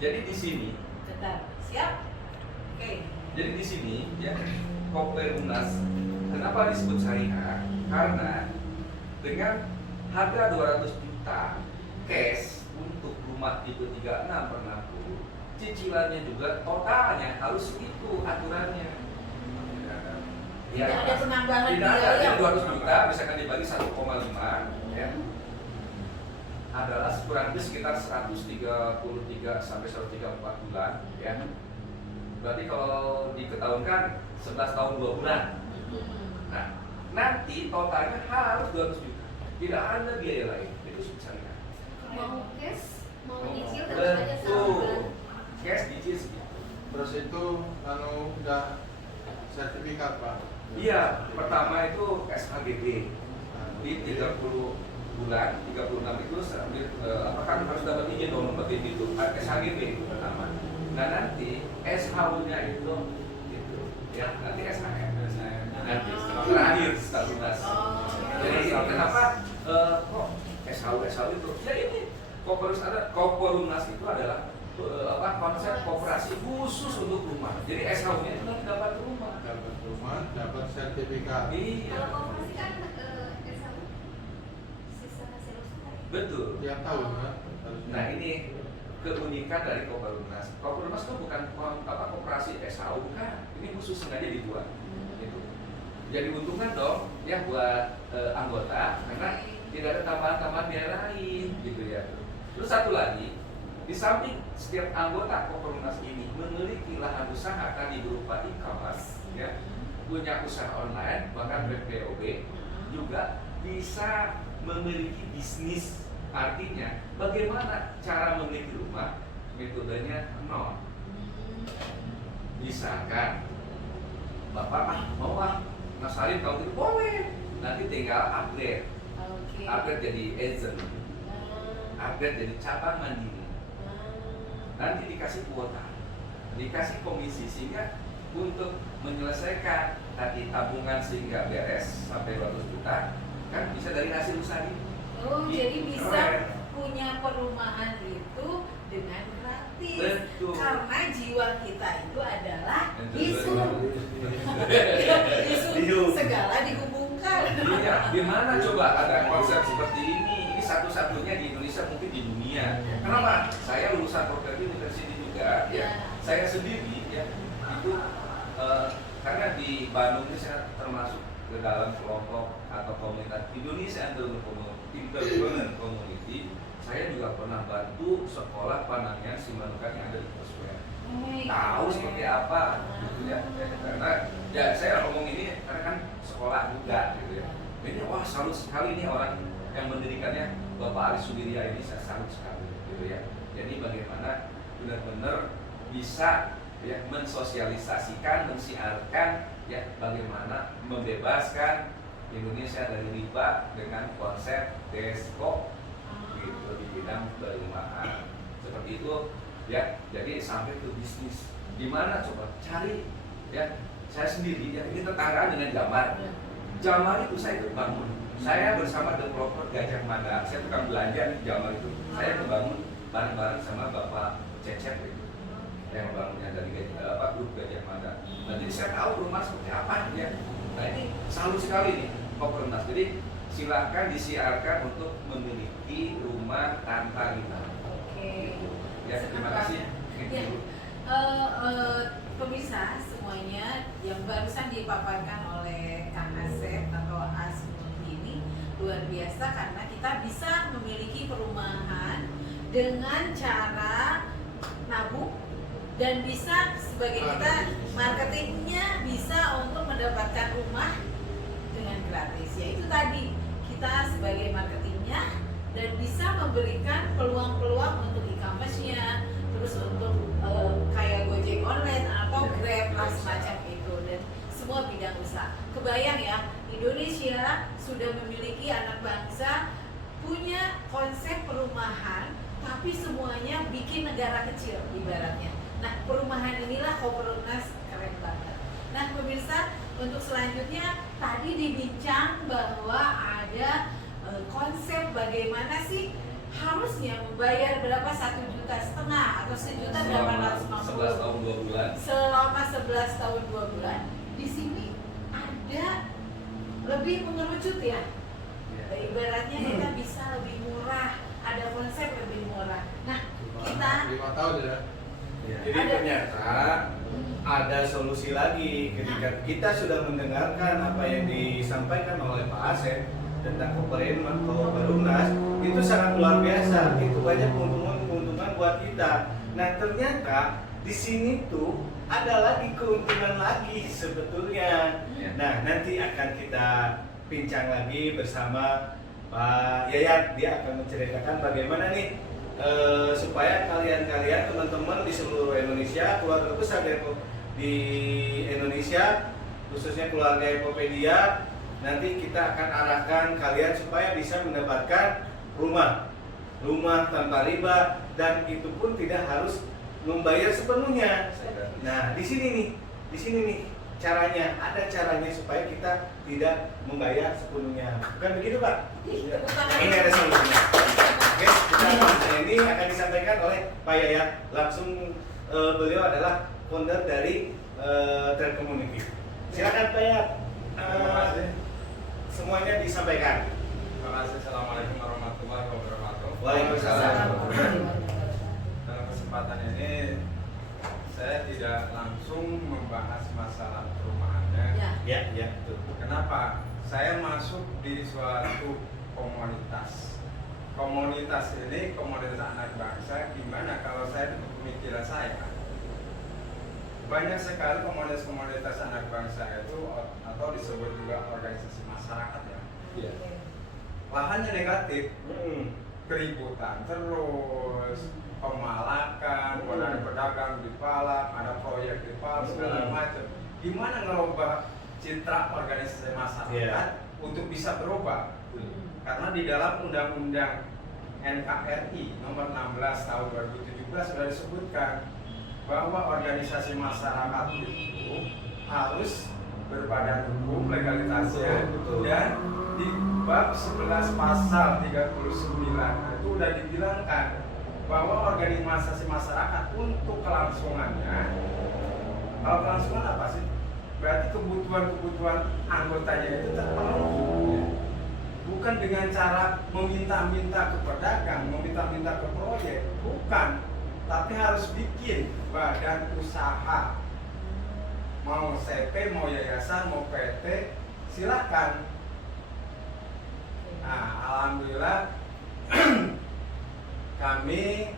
Jadi di sini. Bentar, siap? Oke. Jadi di sini ya Koperumnas kenapa disebut syariah? Karena dengan harga 200 juta cash untuk rumah tipe 36 per 60, cicilannya juga totalnya harus segitu aturannya. Tidak ada penambahan tidak ada, biaya. jadi 200 juta misalkan dibagi 1,5 ya, adalah kurang lebih sekitar 133 sampai 134 bulan ya. Berarti kalau diketahukan 11 tahun 2 bulan. Nah, nanti totalnya harus 200 juta. Tidak ada biaya lain. Itu syariah. Mau cash, mau nyicil terus aja sama. Cash nyicil segitu. Terus itu udah sertifikat Pak? Iya, pertama itu SHGB di 30 bulan, 36 itu kan harus dapat izin dong membuat itu SHGB pertama. Nah nanti SHU-nya itu ya nanti SHM nanti terakhir setelah lunas. Jadi kenapa kok SHU itu? Ya ini Koperumnas itu adalah konsep koperasi khusus untuk rumah. Jadi SHU-nya itu nanti dapat rumah. Dapat rumah, dapat sertifikat. Iya. Kalau koperasi kan sisa hasil usaha. Betul. Tiap tahun kan? Nah ini keunikan dari Koperumnas. Koperumnas itu bukan koperasi SHU, bukan. Ini khusus sengaja dibuat. Gitu. Jadi untungan dong ya buat anggota karena tidak ada tambahan-tambahan biaya lain gitu ya. Terus satu lagi, di samping setiap anggota Koperumnas ini memiliki lahan usaha tadi berupa e-commerce ya, punya usaha online bahkan BPOB, juga bisa memiliki bisnis. Artinya bagaimana cara memiliki rumah, metodenya nol. Misalkan Bapak mau nasarin kalau itu boleh, nanti tinggal upgrade. Upgrade jadi agent, upgrade jadi cabang mandiri. Nanti dikasih kuota, dikasih komisi sehingga untuk menyelesaikan tadi tabungan sehingga beres sampai 200 juta kan bisa dari hasil usaha ini. Oh, jadi bisa punya perumahan itu dengan gratis. Betul. Karena jiwa kita itu adalah isu. Isu. Segala dihubungkan. Iya, gimana coba ada konsep seperti ini? Ini satu-satunya di Indonesia mungkin di dunia. Kenapa? Saya lulusan properti university juga, ya. Saya sendiri ya itu karena di Bandung ini saya termasuk ke dalam kelompok atau komunitas Indonesia Entrepreneur Community. Saya juga pernah bantu sekolah Panangnya Simanukan yang ada di Koswell. Tahu seperti apa gitu ya. Karena ya saya ngomong ini karena kan sekolah juga gitu ya. Ini wah salut sekali nih orang yang mendirikannya Bapak Ali Sudirya ini, saya salut sekali gitu ya. Jadi bagaimana benar-benar bisa ya mensosialisasikan, mensiarkan ya bagaimana membebaskan Indonesia dari riba dengan konsep desko gitu di bidang perumahan seperti itu ya. Jadi sampai ke bisnis di mana coba cari ya. Saya sendiri ya ini tetanggaan dengan Jamar itu saya ikut bangun. Saya bersama developer Gajah Mada, saya tukang belanja di Jamar itu. Saya kebangun bareng-bareng sama Bapak Cecep itu yang bangunnya dari grup Gajah Mada. Nah, jadi saya tahu rumah seperti apa ya. Nah ini salut sekali nih Koperumnas. Jadi silakan disiarkan untuk memiliki rumah tanpa riba. Oke. Ya terima kasih. Ya. Pemirsa semuanya yang barusan dipaparkan oleh Kang Asep atau Asmudi ini luar biasa karena kita bisa memiliki perumahan dengan cara nabung dan bisa sebagai kita marketingnya bisa untuk mendapatkan rumah dengan gratis. Yaitu tadi kita sebagai marketingnya dan bisa memberikan peluang-peluang untuk e-commerce-nya, terus untuk kayak Gojek online atau Grab lah semacam itu dan semua bidang usaha. Kebayang ya, Indonesia sudah memiliki anak bangsa punya konsep perumahan tapi semuanya bikin negara kecil ibaratnya. Nah, perumahan inilah Koperumnas, keren banget. Nah, pemirsa, untuk selanjutnya tadi dibincang bahwa ada konsep bagaimana sih harusnya membayar berapa, 1,5 juta atau 1.850.000 11 tahun 2 bulan. selama 11 tahun 2 bulan. Di sini ada lebih mengerucut ya. Ibaratnya kita bisa lebih murah, ada konsep lebih murah. Nah, kita 5 tahun ya. Jadi ternyata ada solusi lagi ketika kita sudah mendengarkan apa yang disampaikan oleh Pak Asep tentang Kopdarnas, itu sangat luar biasa. Itu banyak keuntungan buat kita. Nah, ternyata di sini tuh ada lagi keuntungan lagi sebetulnya. Nah, nanti akan kita bincang lagi bersama Pak Yayat. Dia akan menceritakan bagaimana nih supaya kalian-kalian teman-teman di seluruh Indonesia, keluarga besar di Indonesia, khususnya keluarga Epopedia, nanti kita akan arahkan kalian supaya bisa mendapatkan rumah tanpa riba, dan itu pun tidak harus membayar sepenuhnya. Nah, di sini nih caranya, ada caranya supaya kita tidak membayar sepenuhnya. Bukan begitu, Pak? Ini ada solusinya. Oke, ini akan disampaikan oleh Pak Yayat. Langsung beliau adalah founder dari Trade Community. Silakan Pak Yayat. Terima kasih. Semuanya disampaikan. Terima kasih. Assalamualaikum warahmatullahi wabarakatuh. Waalaikumsalam. Dalam kesempatan ini saya tidak langsung membahas masalah perumahannya. ya. Ya, betul. Kenapa? Saya masuk di suatu komunitas. Komunitas ini komunitas anak bangsa. Gimana kalau saya pemikiran saya? Banyak sekali komunitas-komunitas anak bangsa itu atau disebut juga organisasi masyarakat ya. Iya. Lahannya negatif, keributan terus, pemalakan, ada pedagang dipalak, ada proyek dipalak, segala macam. Gimana ngerubah citra organisasi masyarakat untuk bisa berubah? Karena di dalam Undang-Undang NKRI nomor 16 tahun 2017 sudah disebutkan bahwa organisasi masyarakat itu harus berbadan hukum, legalitasnya, dan di bab 11 pasal 39 itu sudah dibilangkan bahwa organisasi masyarakat untuk kelangsungannya, kalau kelangsungan apa sih? Berarti kebutuhan anggotanya itu terpenuhi, bukan dengan cara meminta-minta ke pedagang, meminta-minta ke proyek, bukan. Tapi harus bikin badan usaha, mau CP, mau yayasan, mau PT, silakan. Nah, alhamdulillah kami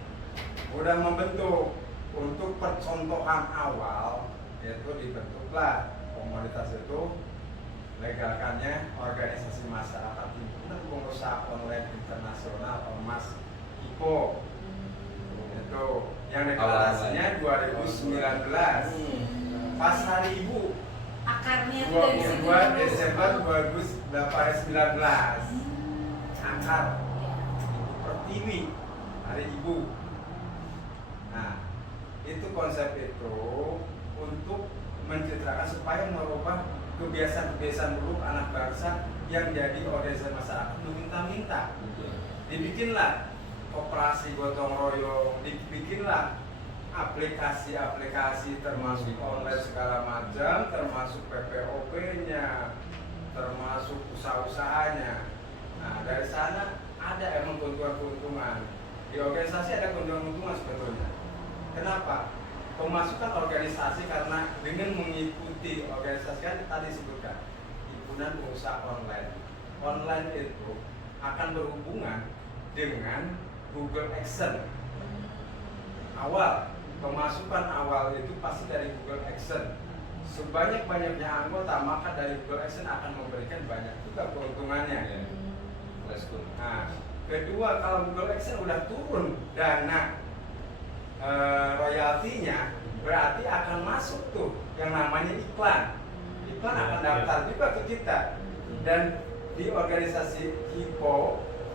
udah membentuk untuk percontohan awal, yaitu dibentuklah komunitas itu, legalkannya organisasi masyarakat himpunan pengusaha online internasional Ormas IPO. Itu yang deklarasinya 2019 pas hari ibu, Akarnya itu dari situ. 22 Desember 2019. Akar Ibu Pertiwi, hari ibu. Nah, itu konsep itu untuk mencitrakan supaya merubah kebiasaan-kebiasaan buruk anak bangsa yang jadi organisasi masyarakat meminta-minta. Dibikinlah koperasi gotong royong, dibikinlah aplikasi-aplikasi termasuk online segala macam, termasuk PPOP-nya, termasuk usaha-usahanya. Nah, dari sana ada emang keuntungan-keuntungan. Di organisasi ada keuntungan-keuntungan sebetulnya. Kenapa? Pemasukan organisasi karena dengan mengikuti organisasi kan tadi disebutkan himpunan pengusaha online. Online itu akan berhubungan dengan Google AdSense. Awal pemasukan awal itu pasti dari Google AdSense. Sebanyak-banyaknya anggota maka dari Google AdSense akan memberikan banyak juga keuntungannya. Nah, kedua kalau Google AdSense udah turun dana royaltinya, berarti akan masuk tuh yang namanya iklan. Iklan akan daftar juga ke kita. Dan di organisasi HIPO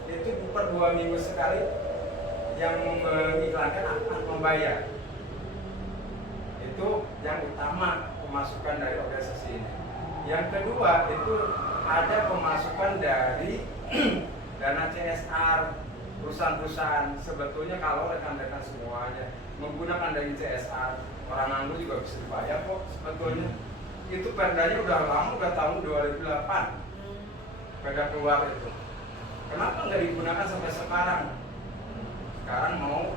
itu per 2 minggu sekali yang mengiklankan akan membayar. Itu yang utama pemasukan dari organisasi ini. Yang kedua itu ada pemasukan dari dana CSR. perusahaan-perusahaan sebetulnya kalau rekan-rekan semuanya menggunakan dari CSR, orang nganggur juga bisa dibayar kok sebetulnya. Itu perdanya udah lama, udah tahun 2008 perda keluar itu. Kenapa nggak digunakan sampai sekarang? Sekarang mau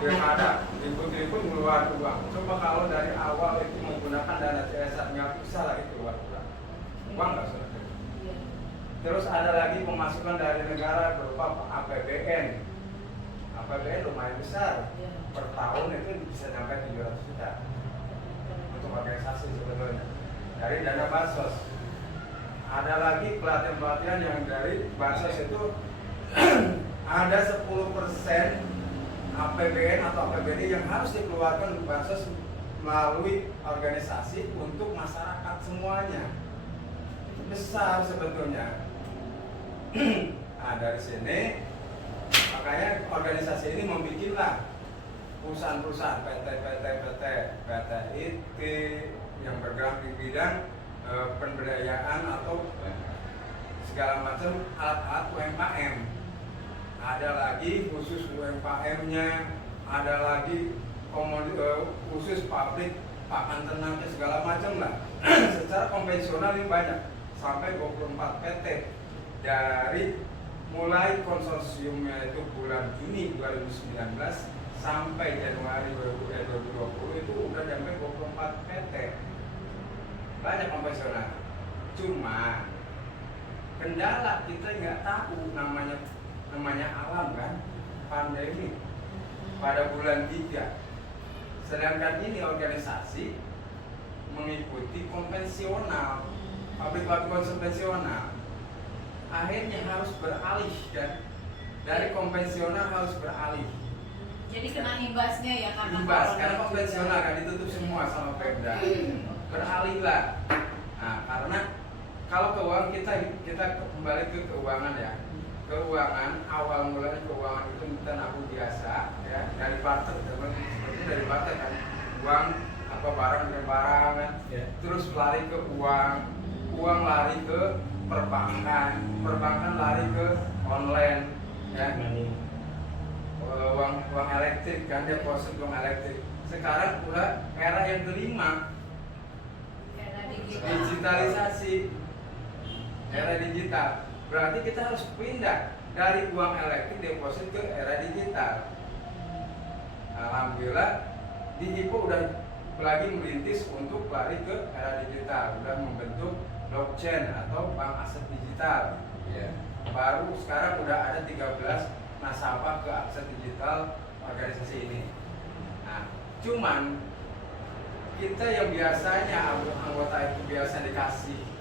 pilkada, ribut-ribut keluar uang. Coba kalau dari awal itu menggunakan dana CSR, nggak bisa lagi keluar uang. Uang nggak sudah. Terus ada lagi pemasukan dari negara berupa APBN. APBN lumayan besar. Per tahun itu bisa sampai 700 juta untuk organisasi sebetulnya. Dari dana bansos. Ada lagi pelatihan-pelatihan yang dari bansos itu ada 10% APBN atau APBD yang harus dikeluarkan untuk bansos melalui organisasi untuk masyarakat semuanya. Itu besar sebetulnya. Nah dari sini makanya organisasi ini membuatlah perusahaan-perusahaan PT IT yang bergerak di bidang pemberdayaan atau segala macam alat-alat UMKM. Ada lagi khusus UMKM-nya, ada lagi khusus pabrik pakan ternaknya segala macam lah. Secara konvensional ini banyak, sampai 24 PT dari mulai konsorsiumnya itu bulan Juni 2019 sampai Januari 2020 itu udah sampai 24 PT. Banyak konvensional. Cuma kendala kita nggak tahu namanya alam kan, pandemi pada bulan 3. Sedangkan ini organisasi mengikuti konvensional, pabrik-pabrik konvensional. Akhirnya harus beralih kan, dari konvensional harus beralih. Jadi kena imbasnya ya karena Karena konvensional kan ditutup semua sama Pemda. Beralihlah. Nah, karena kalau keuangan kita kembali ke keuangan ya. Keuangan awal mulanya keuangan itu kita nabung biasa ya, dari barter seperti dari barter kan, uang apa barang dengan barang kan, terus lari ke uang lari ke perbankan lari ke online ya, uang elektrik kan, deposit uang elektrik. Sekarang udah era yang kelima, era digital. digitalisasi, era digital. Berarti kita harus pindah dari uang elektrik deposit ke era digital. Alhamdulillah di IPO udah lagi merintis untuk lari ke era digital, udah membentuk blockchain atau bank aset digital. Ya. Baru sekarang udah ada 13 nasabah ke aset digital organisasi ini. Nah, cuman kita yang biasanya anggota itu biasa dikasih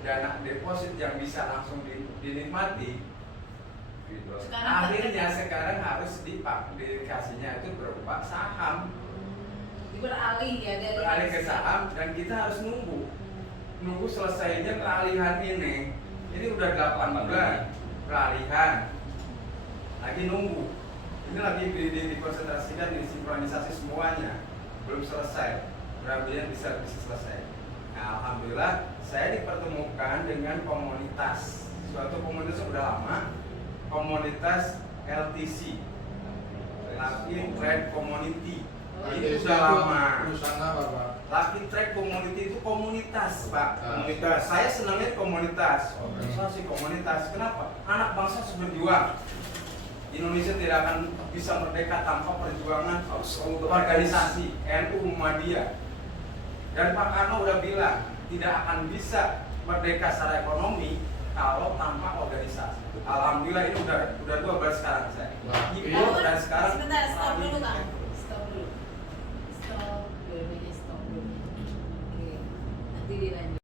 dana deposit yang bisa langsung dinikmati, sekarang harus dikasihnya itu berupa saham. Beralih ya dari beralih ke saham, dan kita harus nunggu selesainya peralihan ini udah 8 bulan peralihan, lagi nunggu, ini lagi dikonsentrasikan, disinkronisasi semuanya, belum selesai, mudah-mudahan bisa selesai. Nah, alhamdulillah saya dipertemukan dengan komunitas, suatu komunitas yang udah lama, komunitas LTC, Lucky Trade Community. Ini sudah lama. Perusahaan apa, Pak? Lucky Trade Community itu komunitas, Pak. Komunitas. Saya senangnya komunitas, organisasi komunitas. Kenapa? Anak bangsa harus berjuang. Indonesia tidak akan bisa merdeka tanpa perjuangan organisasi NU Muhammadiyah. Dan Pak Karno udah bilang tidak akan bisa merdeka secara ekonomi kalau tanpa organisasi. Alhamdulillah ini udah 12 sekarang saya. Dan sekarang sebentar, stop dulu Kang. Stop dulu. Stop, dua-duanya stop dulu. Oke. Nanti dilanjut.